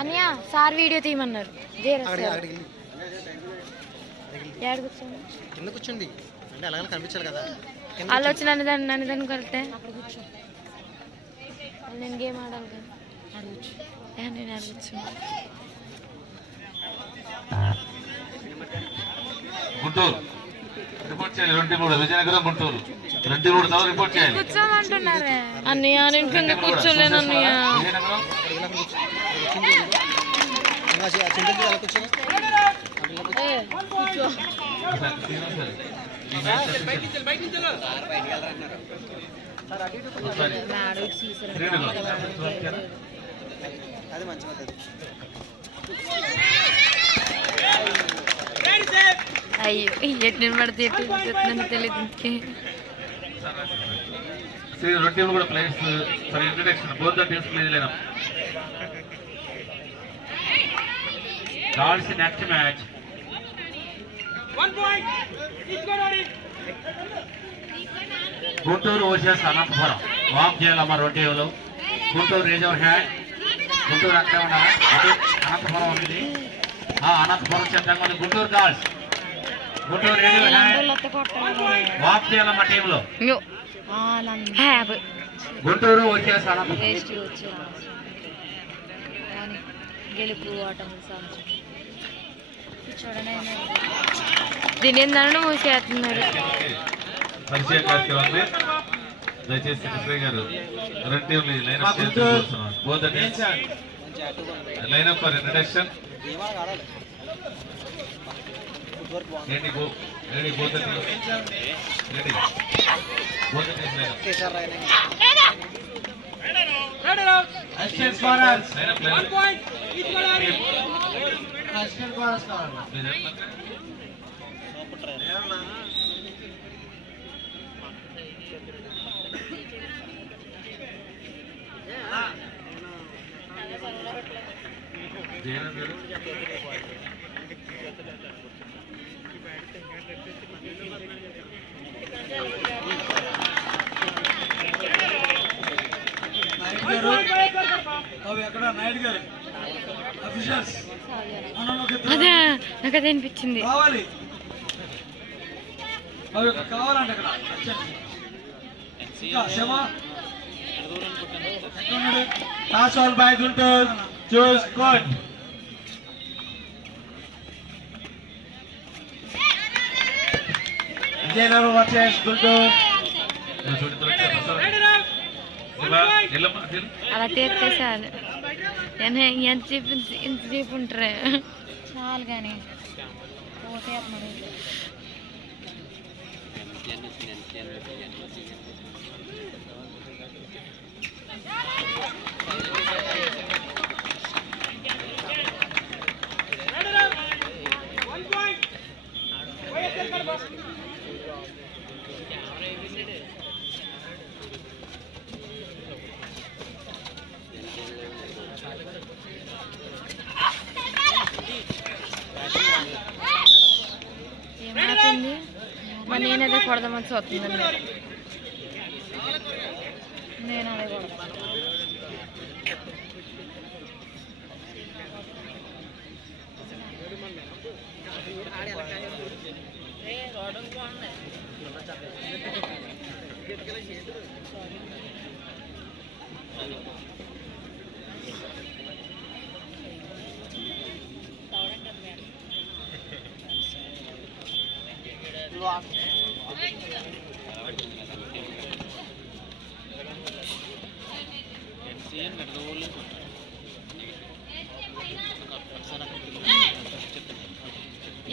అన్నయ్య sir video తీయమన్నారు. కింద కూర్చోండి అంటే అలాగే కనిపించాలి కదా. వాళ్ళు వచ్చి నన్ను దాన్ని కలితే నేను గేమ్ ఆడాలి కదా. నేను అడగచ్చు. గుంటూరు రిపోర్ట్ చేయాలి. 23 విజయనగరం గుంటూరు 23 రిపోర్ట్ చేయాలి. కూర్చోమంటున్నారే అన్నయ్య. నేను కింద కూర్చోలేను అన్నయ్య. అది మంచి అయ్యో ఎట్ని పడితే ఎట్టు తెలియదు. కూడా place for introduction both the teams please line up. Starts the next match. 1 point. Guntur versus Anantapur. Warm చేయాలమ్మా 2 టీంలు. Guntur raise our hand. Guntur అక్కడే ఉండాలి. అనంతపురం ఉంది. అనంతపురం సిద్ధంగా ఉంది. Guntur girls. Guntur raise our hand. Warm చేయాలమ్మా టీంలో. గుంటూరు వర్సెస్ అనంతపురం. గెలుపు ఆటం దీని ఏంటంటే మూసేస్తున్నారు. పరిచయ కార్యక్రమం దయచేసి కృష్ణయ్య గారు 2 టీంలు line up for introduction. Ready both the teams ready. Both the teams line up. Action scorers. 1 point. Each ball. Action scorers కావాలి. అదే నాకు అదే అనిపించింది. విజయనగరం వర్సెస్ గుంటూరు. అలా తీస్తే చాలు. ఎంతసేపు ఉంటారే చాలు కానీ ఏమవుతుంది. మరి నేనదే కొడదామని చూస్తుందండి. నేను అదే కొడతాను.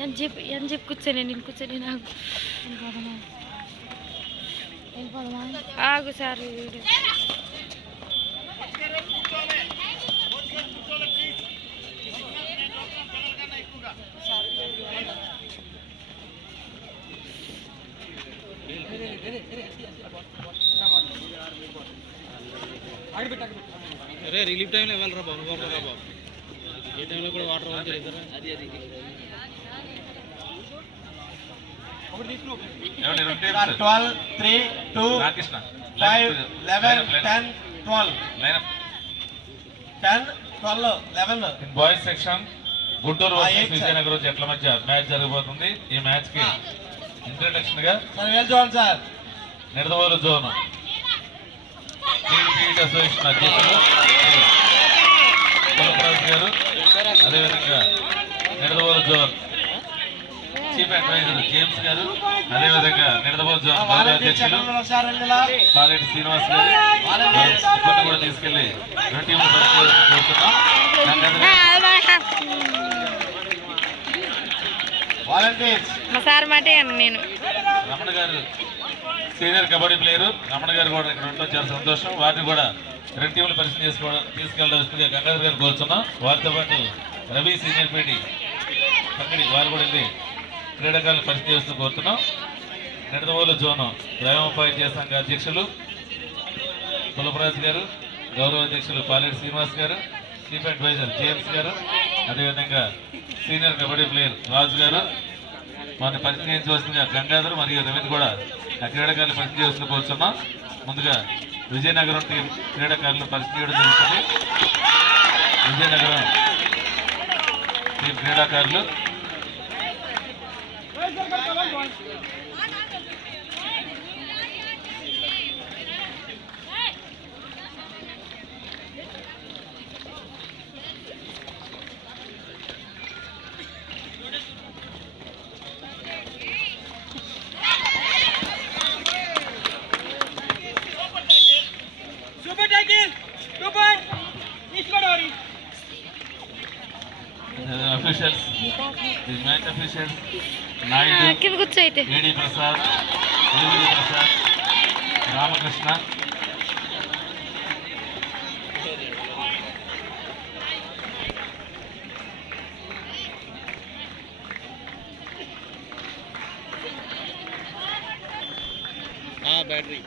ఎంత చెప్పి కూర్చొని నేను కూర్చొని నాకు వెళ్ళిపోదామా ఆగు సార్. అరే రిలీఫ్ టైంలో ఇవ్వాలరా బాబు. ఏ టైంలో కూడా వాటర్ అది 12, 3, 2, 5, 11, 10, 12. 10, 12, 11. In boys section Guntur versus eight, sir. Vizianagaram జట్ల మధ్య మ్యాచ్ జరగబోతుంది. ఈ మ్యాచ్ కి ఇంట్రడక్షన్ గా Sir, well done, sir. Nidadavolu zone PET association అధ్యక్షులు కులప్రాజ్ గారు, అదేవిధంగా Nidadavolu zone chief adviser James garu, అదేవిధంగా నిడదవోలు జోన్ గౌరవ Volunteers అధ్యక్షులు ఎక్కడ ఉన్నారు సార్ ఇందులో? పాలెటి శ్రీనివాస్ గారు కొన్ని కూడా తీసుకెళ్లి రెండు టీములు కోరుతున్నాం. Volunteers. మా సార్ మాటే నేను రమణ గారు సీనియర్ కబడ్డీ ప్లేయర్, రమణ గారు కూడా ఇక్కడ ఉండడం చాలా సంతోషం. వారిని కూడా రెండు టీములు పరిచయం తీసుకెళ్ళవలసిందిగా గంగాధర్ గారు కోరుతున్నాం. వారితో పాటు రవి సీనియర్ పీటీ పక్కడి వారు కూడా వెళ్ళి క్రీడాకారులను పరిచయం చేస్తూ కోరుతున్నాం. నిడదవోలు జోను గ్రామోపాధ్యాయ సంఘ అధ్యక్షులు కులపరాజు గారు, గౌరవ అధ్యక్షులు పాలెటి శ్రీనివాస్ గారు, చీఫ్ అడ్వైజర్ జేమ్స్ గారు, అదేవిధంగా సీనియర్ కబడ్డీ ప్లేయర్ రాజు గారు వారిని పరిచయం చేయించవలసిందిగా గంగాధర్ మరియు రవిని కూడా ఆ క్రీడాకారులు పరిచయం చేస్తూ కోరుతున్నాం. ముందుగా విజయనగరం టీం క్రీడాకారులు పరిచయం చేయడం జరుగుతుంది. విజయనగరం టీం క్రీడాకారులు అఫీషియల్స్ మ్యాచ్ అఫీషియల్స్ నాయుడు, కింద కూర్చో అయితే ఏడి ప్రసాద్, ఏవిడి ప్రసాద్, రామకృష్ణ, బ్యాటరీ